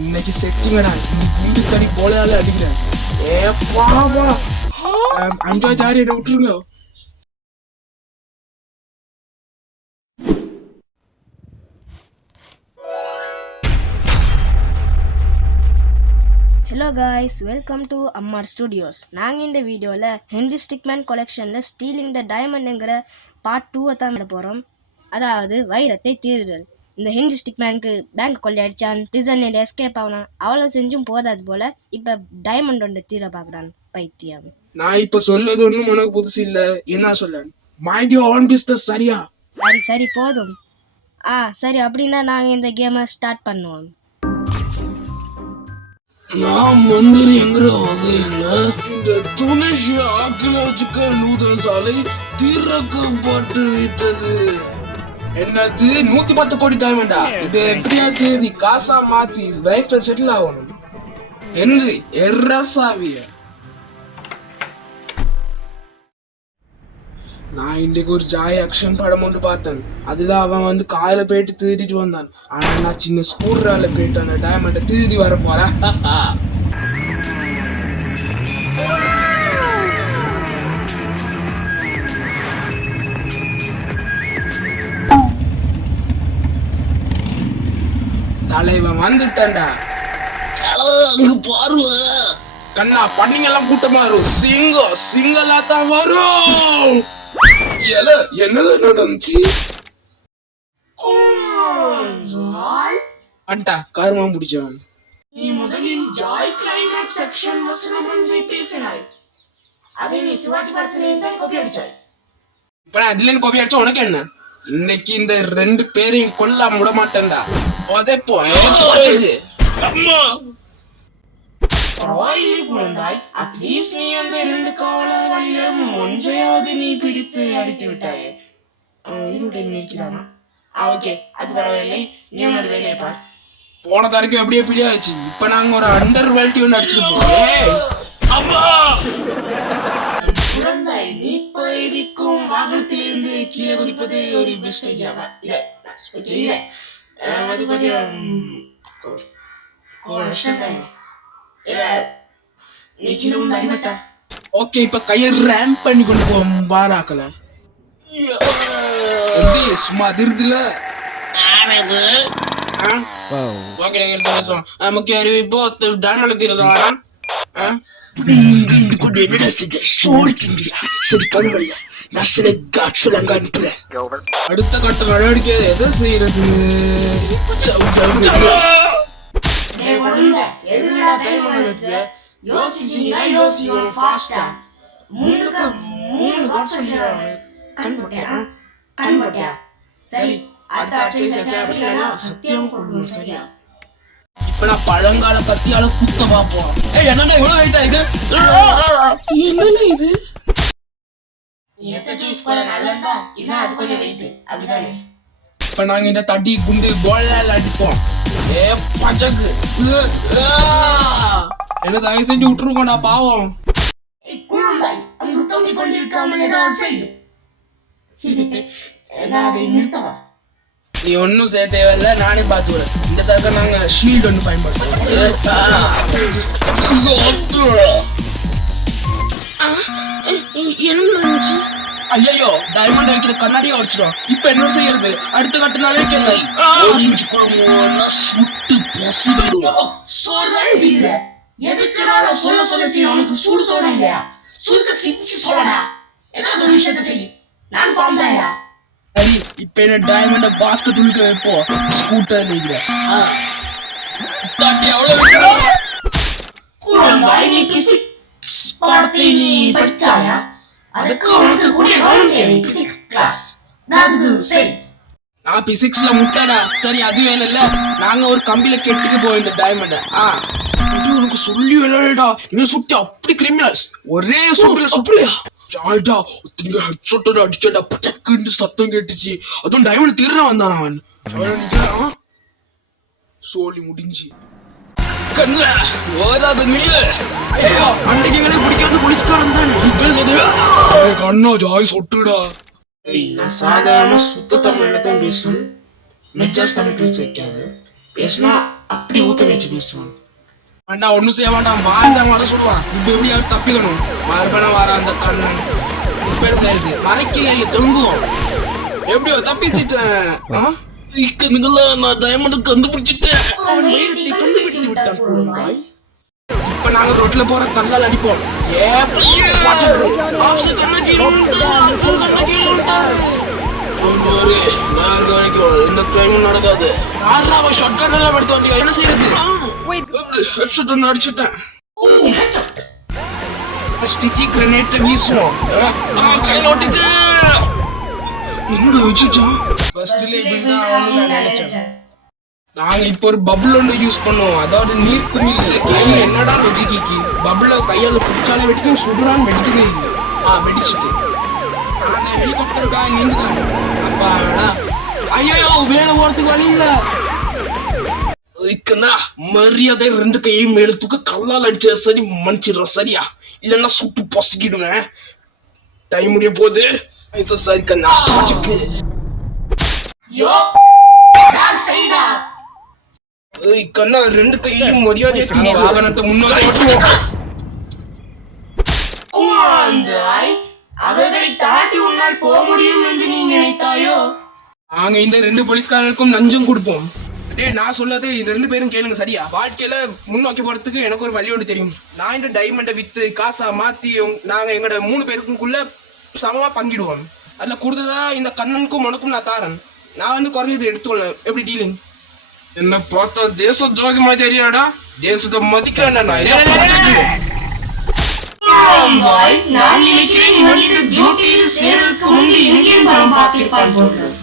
இன்னைக்கு செட்டிங்கடா குண்டு கடி போலையால அடிக்கிறேன். அஞ்சா சாரி என்ன விட்டுருங்க. Hello guys, welcome to Ammar studios. நாங்கள் இந்த வீடியோவில் ஹென்ரி ஸ்டிக்மேன் கொலெக்ஷனில் ஸ்டீலிங் த டைமண்டுங்கிற பார்ட் 2 தான் விட போகிறோம். அதாவது வைரத்தை திருடுதல். இந்த ஹென்ரி ஸ்டிக்மேனுக்கு பேங்க் கொள்ளையடிச்சான், பிரிசனில் எஸ்கேப் ஆனான். அவ்வளோ செஞ்சும் போதாது போல் இப்போ டைமண்ட் ஒன்று தீர பார்க்குறான் பைத்தியம். நான் இப்போ சொல்லுவது ஒன்றும் உனக்கு புதுசு இல்லை. என்ன சொல்ல மைண்ட் யுவர் ஓன் பிஸ்னஸ். சரியா? சரி போதும். சரி, அப்படின்னா நாங்கள் இந்த கேமை ஸ்டார்ட் பண்ணுவோம். நான் மந்திரிங்கிற வகையில இந்த துணிஷிய ஆர்கியாலஜிக்கல் நூதன சாலை திறக்கப்பட்டு விட்டது. என்னது 110 கோடி டைமண்டா? இது எப்படியாச்சு நீ காசா மாத்தி லைஃப்ல செட்டில் ஆகணும். என்று எர்ரசாவிய நான் இன்றைக்கு ஒரு ஜாய் ஆக்ஷன் படம் ஒன்று பார்த்தேன். அதுதான் அவன் காலையில போயிட்டு திருடிட்டு வந்தான். ஆனா நான் சின்ன ஸ்கூட்டரால போயிட்டு அந்த டைமண்டை திருடி வர போறேன். தலைவன் வந்துட்டான்டா. அங்க பாருவ கண்ணா, பண்ணிங்கெல்லாம் கூட்டமா வரும். சிங்கலா தான் வரும். என்னது நடந்துச்சு? அண்டா கருமா முடிச்சவன். நீ முதலில் ஜாய் கிளைமேக்ஸ் செக்ஷன் வசனம் ஒன்றை பேசினாய். அதை நீ சிவாஜி படத்திலே தான் காப்பி அடிச்சாய். இப்ப நான் அதுல காப்பி அடிச்சா உனக்கு என்ன? இன்னைக்கு இந்த 2 பேரையும் கொல்லாம விட மாட்டேன்டா. குழந்தாய், அட்லீஸ்ட் நீ அந்த 2 காவலாளிகளும் ஒன்றையாவது நீ பிடித்து அடித்து விட்டாயே. இருடன் நிற்கிறானா? ஓகே, அது பரவாயில்லை. நீ உன்னோட வேலையை பார். போன தாரிக்கு அப்படியே பிடியாச்சு. இப்ப நாங்க ஒரு அண்டர் வேல்ட்டி ஒன்று அடிச்சிருப்போம். குழந்தாய், நீ போயிருக்கும் வாகனத்திலிருந்து கீழே குதிப்பது ஒரு பெஸ்ட் ஐடியாவா? இல்ல, அது கொஞ்சம் நீ கீழே வந்து அடிபட்டா. ஓகே, இப்ப கையை ரேம் பண்ணி கொண்டு போவோம். பாராக்கல சும்மா அதிர்துல. முக்கிய அறிவிப்போ டைமண்ட் தீரதான். அடுத்த கட்ட நடவடிக்கை எதை செய்யறது? இப்ப நான் பழங்கால கத்தியால குத்த பாப்போம். என்னன்னா இவ்வளவு வெயிட்டா இது? என்னன்னா இது? இப்ப நாங்க இந்த தடி குண்டு கோலால அடிப்போம். பச்சக்கு என்ன தயவு செஞ்சு விட்டுருக்கோண்டா பாவம். நீ ஒன்னும் செய்ய தேவையில்ல, நானே பாத்துக்கிறேன். இந்த தடவை நாங்க ஷீல்ட் ஒன்று பயன்படுத்துறோம். ஐயோ, டைமண்ட் வைக்கிற கண்ணாடியா வச்சிடும். இப்ப என்ன செய்யறது? அடுத்த கட்டினாலே கேள்வி சுட்டு சரி. இப்ப என்ன டைமண்ட பாஸ்கெட் உள்ள வைப்போம். ஸ்கூட்டர் நான் பிசிக்ஸ்ல முட்டடா. சரி, அதுவே இல்ல. நாங்க ஒரு கம்பியில கெட்டுக்கு போவோம் இந்த டைமண்ட. உனக்கு சொல்லி விளையாடா. இவன் சுட்டி அப்படி கிரிமினல்ஸ். ஒரே சுட்டுலையா ஜாய்டா ஒருத்தங்க ஹெட்ஷாட் அடிச்சடா. பட்டக்குன்னு சத்தம் கேட்டுச்சு. அதுவும் டைமண்ட் திருட வந்தான் அவன். சோழி முடிஞ்சு கண்ணா ஜாய் சொட்டுடா. நான் சாதாரண சுத்த தமிழ்ல தான் பேசணும். மெட்ராஸ் தமிழ் பேச வைக்காது. பேசினா அப்படி ஊக்க வச்சு பேசுவான். அண்ணா ஒண்ணும் செய்ய வேண்டாம், வாழ்ந்த வர சொல்லுவான். இப்ப எப்படியாவது தப்பிக்கணும். மறுபடியும் வர அந்த கண்ணன் இப்ப எடுத்தாரு மறைக்கல தொங்குவோம். எப்படியோ தப்பிச்சிட்டேன். நான் டைமண்ட் கண்டுபிடிச்சிட்டேன். அவன் வைரத்தை கண்டுபிடித்து விட்டான் குழந்தாய். இப்ப நாங்க ரோட்ல போற கல்லால் அடிப்போம். இந்த கிரைம் நடக்காது. என்ன செய்யறது? அடிச்சுட்டேன். கிரனேட் வீசுவோம். கையில ஓட்டிட்டேன். என்னோட வச்சுட்டோம். நாங்க இப்ப ஒரு பபுள் ஒன்று யூஸ் பண்ணுவோம். அதாவது நீர் குமிழ். என்னடா வெஜிக்கு பபுள கையால பிடிச்சாலே வெடிக்கும், சுடுறான்னு வெடிக்கவே இல்லை. வெடிச்சுட்டு ஹெலிகாப்டருக்கா நின்றுதான். அப்பாடா, ஐயோ வேலை போறதுக்கு வழி இல்ல. மரியாதை 2 கையும் எழுத்துக்கு கல்லால் அடிச்ச சரி மன்னிச்சிடுற சரியா, இல்லன்னா சுட்டு பொசுக்கிடுவேன். டைம் முடிய போகுது. சரி கண்ணா கண்ணா 2 கையிலும் மரியாதை வாகனத்தை முன்னோக்கி ஓட்டுவோம். அவர்களை தாண்டி உன்னால் போக முடியும் என்று நீ நினைத்தாயோ? நாங்க இந்த 2 போலீஸ்காரர்களுக்கும் லஞ்சம் கொடுப்போம். நான் சொல்லாத இந்த 2 பேரும் கேளுங்க சரியா. வாழ்க்கையில முன்னோக்கி போறதுக்கு எனக்கு ஒரு வழி ஒன்று தெரியும். நான் இந்த டைமண்டை வித்து காசா மாத்தி நாங்க எங்களோட 3 பேருக்குள்ள சமமா பங்கிடுவோம். அதுல கூடுதலா இந்த கண்ணனுக்கும் உனக்கும் நான் தாரன். நான் வந்து குறைஞ்சது எடுத்துக்கொள்ள. எப்படி டீலிங்? என்ன பார்த்தா தேச துரோகமா தெரியாடா? தேசத்தை மதிக்கிறேன்.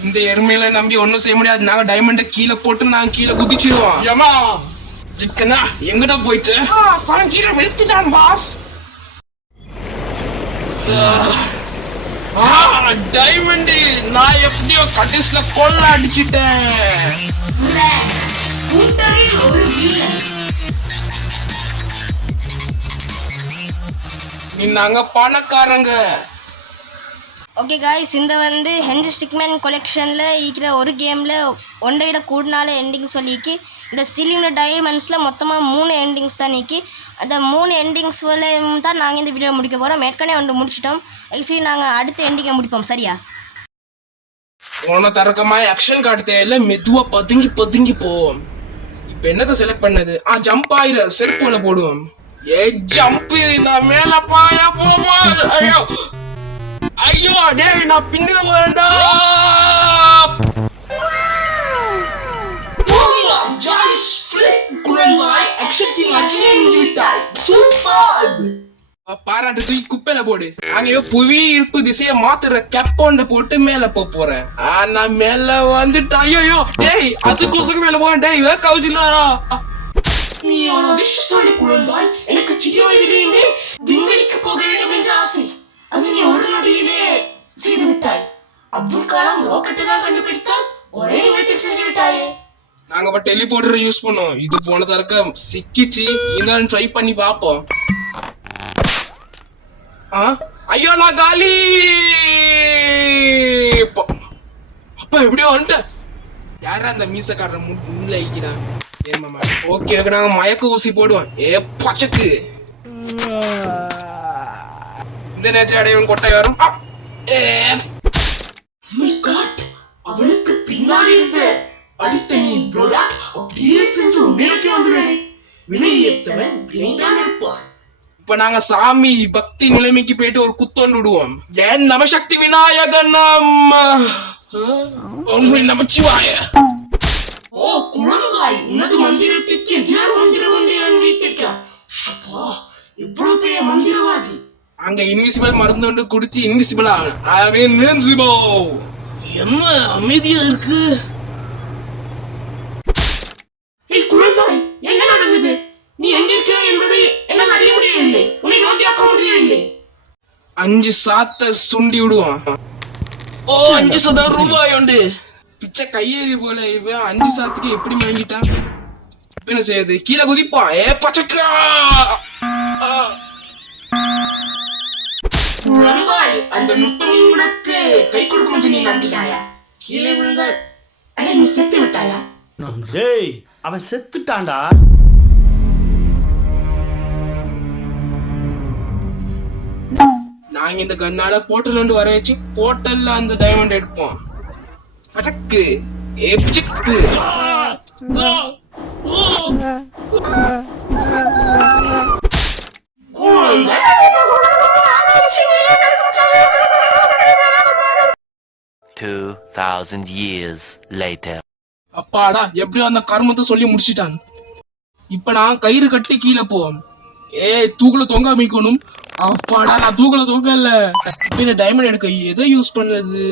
இந்த எருமையில நம்பி ஒண்ணும் செய்ய முடியாது. நாங்க டைமண்ட கீழே போட்டு நாங்க கீழே குதிச்சிடுவோம். ஏமா சிக்கனா எங்கடா போயிட்டு கீழே வெளுத்துட்டான் பாஸ். டைமண்ட் நான் எப்படியோ கடைசியில கொள்ள அடிச்சுட்டேன். நாங்க பணக்காரங்க. ஓகே காய்ஸ், இந்த வந்து ஹென்ரி ஸ்டிக்மேன் கொலெக்ஷனில் இருக்கிற ஒரு கேமில் ஒன்றை விட கூடுனால எண்டிங்ஸ் சொல்லிக்கு இந்த ஸ்டீலிங் டைமண்ட்ஸில் மொத்தமாக 3 எண்டிங்ஸ் தான் நீக்கி. அந்த 3 எண்டிங்ஸ் தான் நாங்கள் இந்த வீடியோ முடிக்க போகிறோம். ஏற்கனவே ஒன்று முடிச்சிட்டோம். ஆக்சுவலி நாங்கள் அடுத்த எண்டிங்கை முடிப்போம் சரியா. உன தரக்கமா ஆக்ஷன் கார்டு தேவையில்ல, மெதுவா பதுங்கி போவோம். இப்ப என்னத்தை செலக்ட் பண்ணது? ஜம்ப் ஆயிர செருப்புல போடுவோம். ஜம்ப் நான் மேல பாயா போமா. ஐயோ ஐயோ டேய் நான் பின்னுல போறேன்டா. பாராட்டு தூக்கி குப்பையில போடு. அங்கேயோ புவி இருப்பு திசைய மாத்துற கெப்போண்ட போட்டு மேல போறேன். நான் மேல வந்துட்டு ஐயோ டேய் அதுக்கோசரம் மேல போறேன். டேய் வே கவுஜிலாரா நீ ஒரு விஷயம் சொல்லி குழந்தாய். எனக்கு சிறிய வயதிலிருந்தே விண்வெளிக்கு போக வேண்டும் என்ற ஆசை. அது நீ ஒரு நொடியிலே செய்து விட்டாய். அப்துல் கலாம் ராக்கெட்டை தான் கண்டுபிடித்தால் ஒரே நிமிடத்தில் செஞ்சு விட்டாயே. நாங்க டெலிபோர்டர் யூஸ் பண்ணோம். இது போன தரக்க சிக்கிச்சு. இதான் ட்ரை பண்ணி பாப்போம். ஐயோ நான் காலி. அப்பா எப்படியோ வந்துட்டேன். யாரா அந்த மீசக்காரன் முன்னில ஐக்கிறான். ஓகே நாங்க மயக்க ஊசி போடுவோம். பச்சக்கு இந்த நேரத்தில் அடையவன் கொட்டை வரும். அவனுக்கு பின்னாடி இருந்த அடுத்த நீ அப்படியே சென்று உண்மைக்கு வந்துடுறேன். வினையேற்றவன் வினைதான் எடுப்பான். இப்ப நாங்க சாமி பக்தி நிலைமைக்கு போயிட்டு ஒரு குத்தொண்டு விடுவோம். ஏன் நமசக்தி விநாயகன் நமச்சிவாய. ஓ குழந்தாய், உனது மந்திரத்திற்கு எதிரான மந்திரம் ஒன்றை அன்வைத்திருக்க. இவ்வளவு பெரிய மந்திரவாதி. அங்க இன்விசிபிள் மருந்து ஒன்று குடிச்சு இன்விசிபிள் ஆகணும். என்ன அமைதியா இருக்கு? குழந்தாய் என்ன நடந்தது? நீ எங்க இருக்க என்பதை என்னால் அறிய முடியவில்லை. உன்னை நோண்டியாக்க முடியவில்லை. 5 சாத்த சுண்டி விடுவான். 5,000 ரூபாய் உண்டு. பிச்சை கையேறி போல இவன் 5 சாத்துக்கு எப்படி வாங்கிட்டான்? என்ன செய்யுது? கீழே குதிப்பான். பச்சக்கா அந்த நுட்பம் உனக்கு கை கொடுக்கும் என்று நீ நம்பினாயா? கீழே விழுந்தால் நீ செத்து விட்டாயா? டேய் அவன் செத்துட்டான்டா. நாங்க இந்த கண்ணால போர்ட்டல் வர வச்சு போர்ட்டல்ல அந்த டைமண்ட் எடுப்போம். படக்கு எப்ஜெக்ட் years later. அப்பாடா எப்படியோ அந்த கர்மத்தை சொல்லி முடிச்சிட்டாங்க. இப்ப நான் கயிறு கட்டி கீழே போவோம். தூக்குல தொங்க அமைக்கணும். அப்பாடா நான் தூக்குல தொங்கல. இப்ப டைமண்ட் எடுக்க எதை யூஸ் பண்ணது?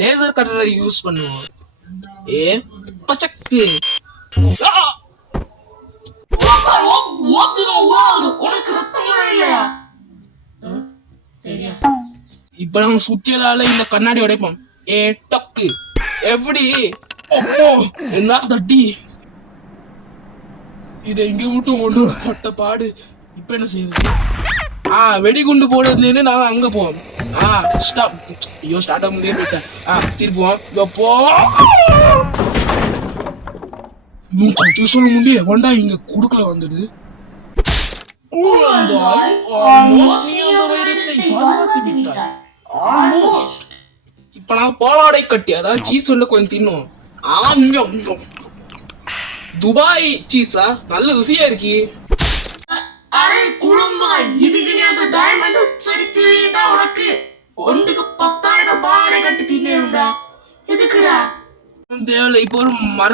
லேசர் கட்டரை யூஸ் பண்ணுவோம். பச்சக்கு இப்ப நம்ம சுத்தியலால இந்த கண்ணாடி உடைப்போம். டக்கு எப்படி என்ன தட்டி இத இங்க மட்டும் கொண்டு பட்ட பாடு. இப்ப என்ன செய்யுது? வெடிகுண்டு போடுறதுல நாங்க அங்க போவோம். ஸ்டாப். ஐயோ ஸ்டார்ட் ஆக முடியாது போயிட்டேன். திருப்புவோம். எப்போ சொல்ல முடிய வண்டா இங்க குடுக்கல வந்துடுது. இப்ப நான் பாலாடை கட்டி அதாவது சீஸ் சொல்ல கொஞ்சம் தின்னும். துபாய் சீஸா நல்ல ருசியா இருக்கு. அரே குழம்பா இதுக்கு நீ அந்த டைமண்ட் உச்சரித்து வேண்டா உனக்கு ஒன்றுக்கு 10,000 பாடை கட்டி தின்னேன்டா. எதுக்குடா தேவையில்ல. இப்போ ஒரு மர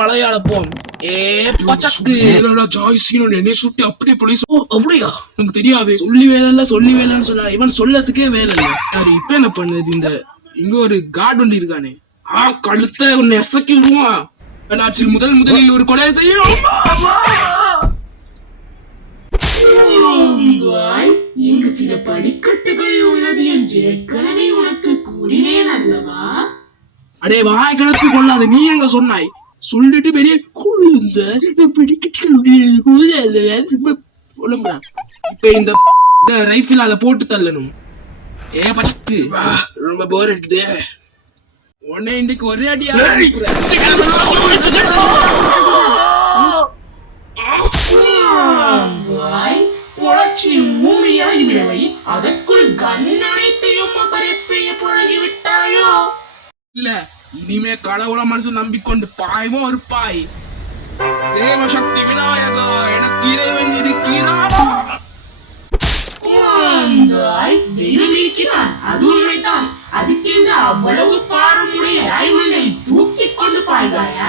பழையால போம். பச்சக்கு என்னை சுட்டி அப்படியே போலீஸ். அப்படியா எனக்கு தெரியாது. சொல்லி வேலை சொல்லி வேலைன்னு சொன்னா இவன் சொல்லத்துக்கே வேலை இல்லை. சரி இப்ப என்ன பண்ணுது? இந்த இங்க ஒரு கார்டு ஒன்று இருக்கானே. கழுத்த நெசக்கி விடுவான். முதலில் ஒரு கொலை செய்யும். இங்கு சில படிக்கட்டுகள் உள்ளது என்று ஏற்கனவே உனக்கு கூறினேன் அல்லவா? அடே வாய் கிளப்பி கொள்ளாத. நீ எங்க சொன்னாய்? சொல்லிட்டு பெரிய இப்ப இந்த ரைஃபிளால போட்டு தள்ளணும். பச்சக்கு ரொம்ப போர் அடிக்குது. உன்னை இன்னைக்கு ஒரே அடியா உணர்ச்சி மூடியாகி விடவை அதற்குள் கண்ணனைத்தையும் ஆபரேட் செய்ய பழகிவிட்டாயோ? இல்ல இனிமே கடவுள மனசு நம்பிக்கொண்டு பாயமோ ஒரு பாய். தேவ சக்தி விநாயகா எனக்கு இறைவன் இருக்கிறான். தெய்வம் இருக்கிறான் அது உண்மைதான். அதுக்கென்று அவ்வளவு பாரமுடைய டைமண்டை தூக்கி கொண்டு பாய்வாயா?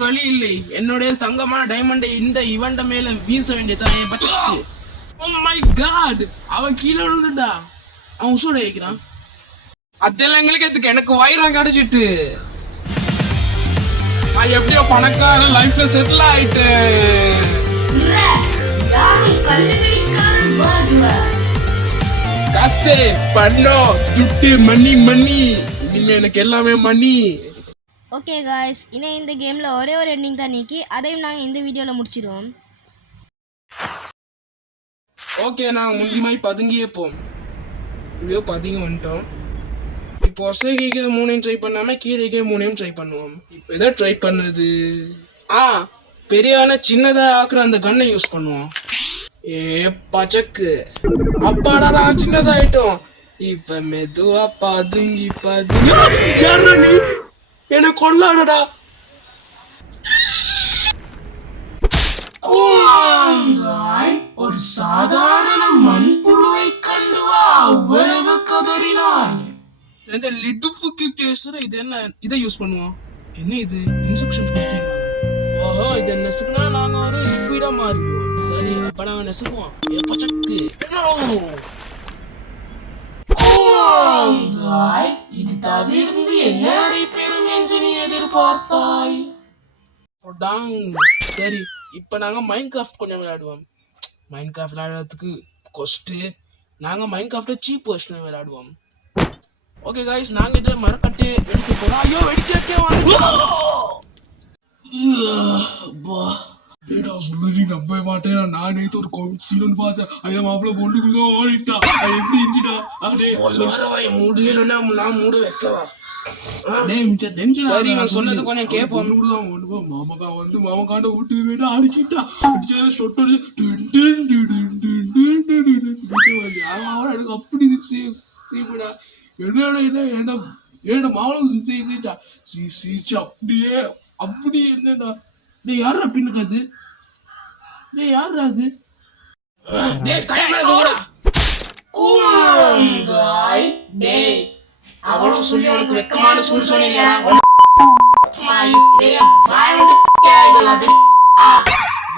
வழி இல்லை. என்னுடைய தங்கமான டைமண்டை இந்த இவண்ட மேல வீச வேண்டியதானே. பச்சக்கு ஓ மை காட் அவன் கீழே விழுந்துட்டா. அவன் உசோட வைக்கிறான். அதெல்லாம் எங்களுக்கு எதுக்கு? எனக்கு வைரம் கிடைச்சிட்டு நான் எப்படியோ பணக்கார லைஃப்ல செட்டில் ஆயிட்டேன். காசு பணம் துட்டு மணி மணி இனிமே எனக்கு எல்லாமே மணி. ஓகே காய்ஸ், இன்னும் இந்த கேமில் ஒரே ஒரு எண்டிங் தான் நீக்கி அதையும் நாங்கள் இந்த வீடியோவில் முடிச்சிடுவோம். ஓகே நாங்கள் முந்தியமாய் பதுங்கியே போம். இப்படியோ பதுங்கி வந்துட்டோம். இப்போ ஒசைக்கு 3 ட்ரை பண்ணாம கீரைக்கே 3 ட்ரை பண்ணுவோம். இப்போ எதை ட்ரை பண்ணது? பெரியான சின்னதா ஆக்குற அந்த கன்னை யூஸ் பண்ணுவோம். பச்சக்கு அப்பாடா நான் சின்னதாயிட்டோம். இப்ப மெதுவா பதுங்கி பதுங்கி என்ன கொள்ளாடா. ஒரு சாதாரண மண்புழுவை கண்டு அவ்வளவு கதறினாய். இந்த லிட்டுஃபுக்கு கேசர இது என்ன? இதை யூஸ் பண்ணுவோம். என்ன இது? இன்ஸ்ட்ரக்ஷன் கொடுத்தீங்க. ஓஹோ இதை நெசுக்குனா நாங்க ஒரு லிக்விடா மாறிடுவோம். சரி அப்ப நாங்க நெசுக்குவோம். பச்சக்கு இது தவிர்த்து என்ன நடைபெறும் என்று நீ எதிர்பார்த்தாய்? சரி இப்ப நாங்க மைண்ட் கிராஃப்ட் கொஞ்சம் விளையாடுவோம். மைண்ட் கிராஃப்ட் விளையாடுறதுக்கு கொஸ்ட் நாங்க மைண்ட் கிராஃப்ட் சீப் வெர்ஷன் விளையாடுவோம். ஓகே गाइस நாங்க இத மரக்கட்டை எடுத்து போறோம். ஐயோ வெடிச்சே டேடா சொல்லி நம்ப மாட்டேன். நானே ஒரு கோவிட் சீன் பார்த்தேன். ஐயா மாப்ள பொண்ணுக்குள்ள ஓடிட்டா. எப்படி இஞ்சிடா? அப்படியே வரவை மூடியலன்னா நான் மூட வைக்கவா? சரி இவன் சொன்னது கொஞ்சம் கேட்போம். மாமக்கா வந்து மாமக்காண்ட விட்டு வேணா அடிச்சுட்டா அடிச்சா சொட்டு எனக்கு அப்படி சீப்படா என்னோட என்ன ஏன்னா மாவளம் சீச்சா சீச்சு அப்படியே அப்படி என்னடா டேய் யாரா பின்னுக்கு அது டேய் யாரா அது டேய் கையில கூட கூழந்தாய் டேய் அவளும் சொல்லி உனக்கு வெக்கமான சூடு சொன்னீங்களா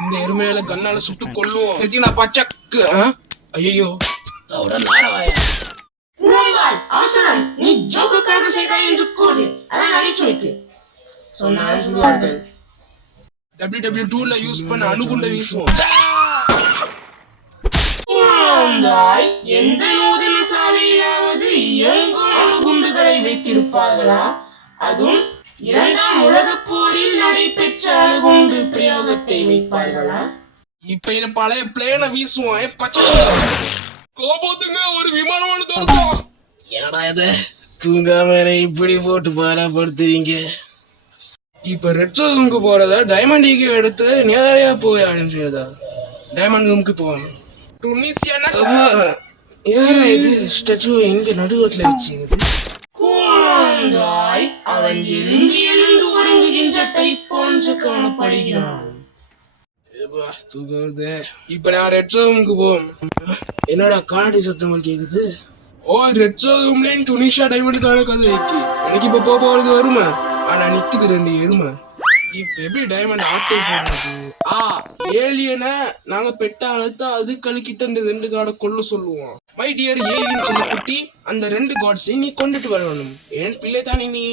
இந்த எருமையில கண்ணால சுட்டு கொள்ளுவோம் நான் பச்சக்கு ஐயோ அவசரம் நீ ஜோக்குக்காக செய்தாய் என்று கூறு அதான் நகைச்சுவைக்கு சொன்னாலும் சொல்லுவார்கள் WW2ல யூஸ் பண்ண அணுகுண்ட வீசுவோம். எந்த நூதன சாலையிலாவது இயங்கும் அணுகுண்டுகளை வைத்திருப்பார்களா? அதுவும் 2ஆம் உலகப் போரில் நடைபெற்ற அணுகுண்டு பிரயோகத்தை வைப்பார்களா? இப்ப இந்த பழைய பிளேன வீசுவோம். பச்சை கோபத்துங்க ஒரு விமானம் தோணுதோ. என்னடா இது தூங்காம இப்படி போட்டு பாடப்படுத்துறீங்க. இப்ப ரெட் ரூமுக்கு போறத டைமண்ட் ஈக்கு எடுத்து நேரடியா போய் அனுப்பிச்சதா டைமண்ட் ரூமுக்கு போகணும். இது ஸ்டாச்சு எங்க நடுவத்துல வச்சுக்குது. அவன் எழுந்து எழுந்து உறங்குகின்ற டைப் போன்று காணப்படுகிறான். இப்ப நான் ரெட் ரூமுக்கு போவோம். என்னடா காடி சத்தம் கேக்குது. ஓ ரெட் ரூம்லயும் டுனிஷா டைமண்ட் கணக்காது வைக்கி எனக்கு இப்ப போறது வருமா? ஆனா நிக்குது 2 எருமை. இப்ப எப்படி டைமண்ட் ஆட்டோ போடுறது? ஏலியனை நாங்க பெட்ட அழுத்தா அது கழிக்கிட்ட இந்த 2 காடை கொல்ல சொல்லுவோம். மை டியர் ஏலியன் சொல்லி குட்டி அந்த 2 காட்ஸை நீ கொண்டுட்டு வரணும். ஏன் பிள்ளை தானே நீ.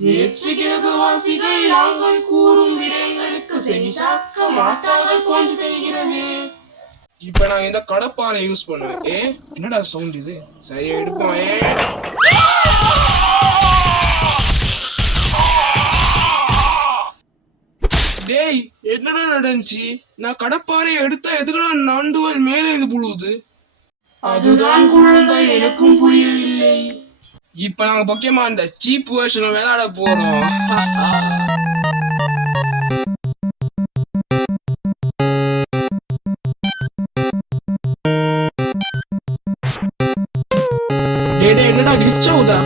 வேற்றுகிழக்குவாசிகள் நாங்கள் கூறும் விடயங்களுக்கு செவிசாக்க மாட்டார்கள் போன்று தெரிகிறது. இப்ப நான் இந்த கடப்பாறை யூஸ் பண்ணுவேன். என்னடா சவுண்ட் இது? சரியா எடுப்போம். டேய் என்னடா நடந்துச்சு? நான் கடப்பாறை எடுத்தா எதுக்குடா நண்டுவல் மேலே இது புழுவுது? அதுதான் குழந்தை எனக்கும் புரியவில்லை. இப்ப நாங்க பக்கமா இந்த சீப் வெர்ஷன் விளையாட போறோம். என்னடா கிளிச் ஆகுதா?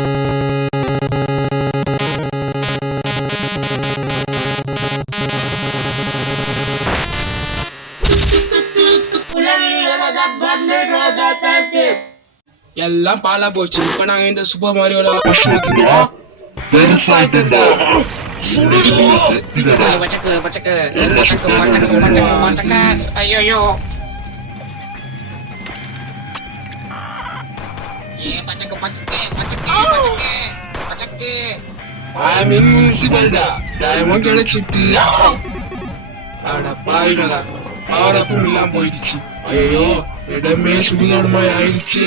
எல்லாம் பாலா போச்சு. இப்ப நாங்க இந்த சூப்பர் மாரியோல ஐயோ கிடைச்சிட்டு பாருங்களா பாரப்பும் இல்லாம போயிடுச்சு. ஐயோ இடமே சுடுகாடுமா ஆயிடுச்சு.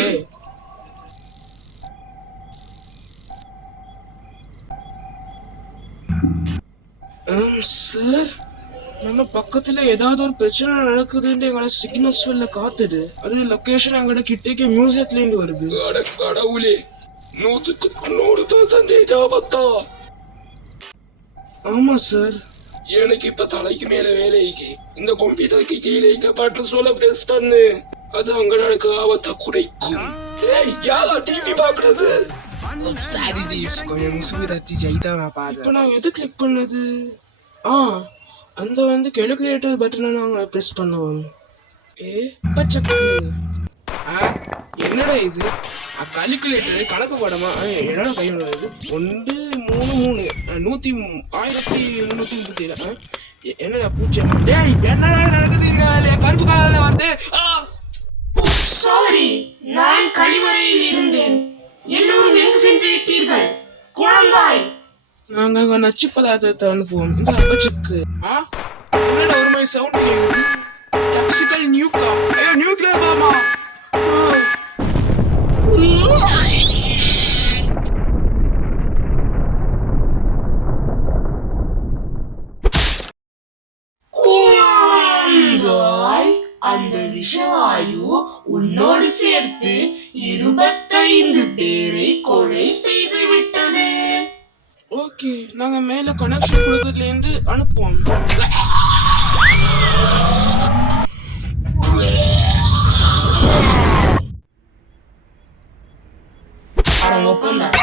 சார் நம்ம பக்கத்துல ஏதாவது ஒரு பிரச்சனை நடக்குதுன்னு எங்களை சிக்னல்ஸ் வெளில காத்துது. அது லொகேஷன் எங்கட கிட்டேக்கு மியூசியத்துல இருந்து வருது. கடவுளே 100% ஆபத்தா? ஆமா சார் எனக்கு இப்ப தலைக்கு மேல வேலைக்கு இந்த கம்ப்யூட்டருக்கு கீழே பாட்டு சொல்ல பிரஸ் பண்ணு. அது அங்கడానికి ஆபத்தை குறைக்கும். யாரா டிவி பாக்குறது? கொஞ்சம் முசுகுராச்சி ஜெயிதான் பாரு. இப்ப நான் எது கிளிக் பண்ணது? அந்த வந்து கால்குலேட்டர் பட்டனை நாங்க பிரஸ் பண்ணுவோம். பச்சக்கு என்னடா இது? கால்குலேட்டர் கணக்கு படமா? என்னடா கையோட இது 1 3 3 1137. என்னடா பூச்சி? டேய் என்னடா நடக்குதுங்க? கருப்பு காலையில வந்து சாரி நான் கழிவறையில் இருந்தேன். எல்லோரும் எங்கு சென்று விட்டீர்கள்? குழந்தாய் நாங்க நச்சு பதார்த்தத்தை அனுப்புவோம். இந்த அப்பச்சுக்கு என்னடா ஒரு மாதிரி சவுண்ட் கேக்குது? டாக்ஸிக்கல் நியூக்ளா? நியூக்ளியர் பாமா? அந்த விஷவாயு உன்னோட ஓகே நாங்க மேல கனெக்ஷன் கொடுக்கறதுல இருந்து அனுப்புவோம். அட ஒப்பந்தம்.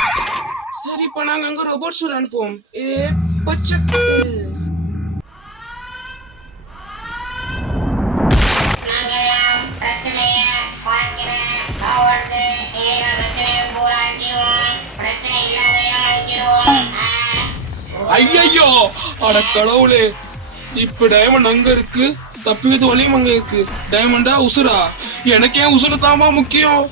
சரி இப்ப நாங்க அங்க ரோபோட் சூழ் அனுப்புவோம். பச்சை ஐயோ அட கடவுளே, இப்ப டைமண்ட் அங்க இருக்கு, தப்பிக்கிறது வழியும் அங்க இருக்கு. டைமண்டா உசுரா? எனக்கு ஏன் உசுறு தாமா முக்கியம்.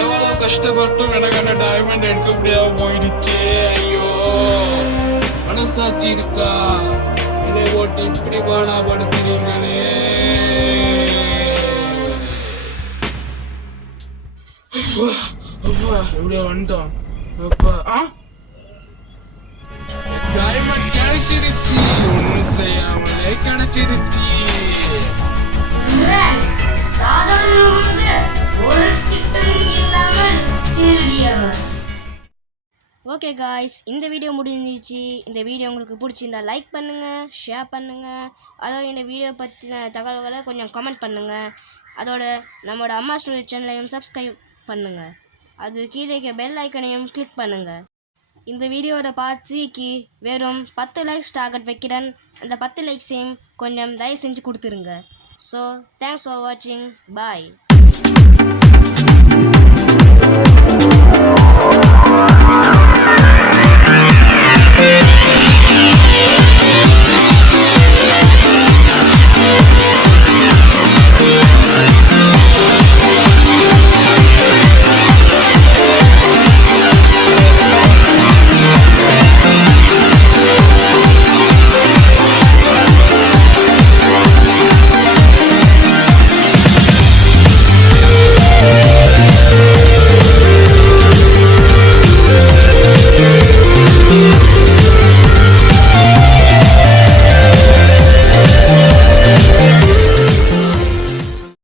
எவ்வளவு கஷ்டப்பட்டும் எனக்கு அந்த டைமண்ட் எடுக்க முடியாம போயிடுச்சு. ஐயோ மனசாட்சி இருக்கா? இதை ஓட்டி இப்படி பாடாப்படுத்துறீங்களே. அப்பா எப்படியா வந்துட்டான். அப்பா டைமண்ட் கிடைச்சிருச்சு, ஒண்ணும் செய்யாமலே கிடைச்சிருச்சு. ஓகே காய்ஸ், இந்த வீடியோ முடிஞ்சிச்சு. இந்த வீடியோ உங்களுக்கு பிடிச்சிருந்தா லைக் பண்ணுங்கள், ஷேர் பண்ணுங்கள். அதோட இந்த வீடியோ பற்றின தகவல்களை கொஞ்சம் கமெண்ட் பண்ணுங்கள். அதோட நம்மளோட அம்மா ஸ்டோரி சேனலையும் சப்ஸ்கிரைப் பண்ணுங்கள். அது கீழே இருக்க பெல் ஐக்கனையும் கிளிக் பண்ணுங்கள். இந்த வீடியோட பார்ட் 3க்கு வெறும் 10 லைக்ஸ் டார்கெட் வைக்கிறேன். அந்த 10 லைக்ஸையும் கொஞ்சம் தயவு செஞ்சு கொடுத்துருங்க. ஸோ தேங்க்ஸ் ஃபார் வாட்சிங். பாய்.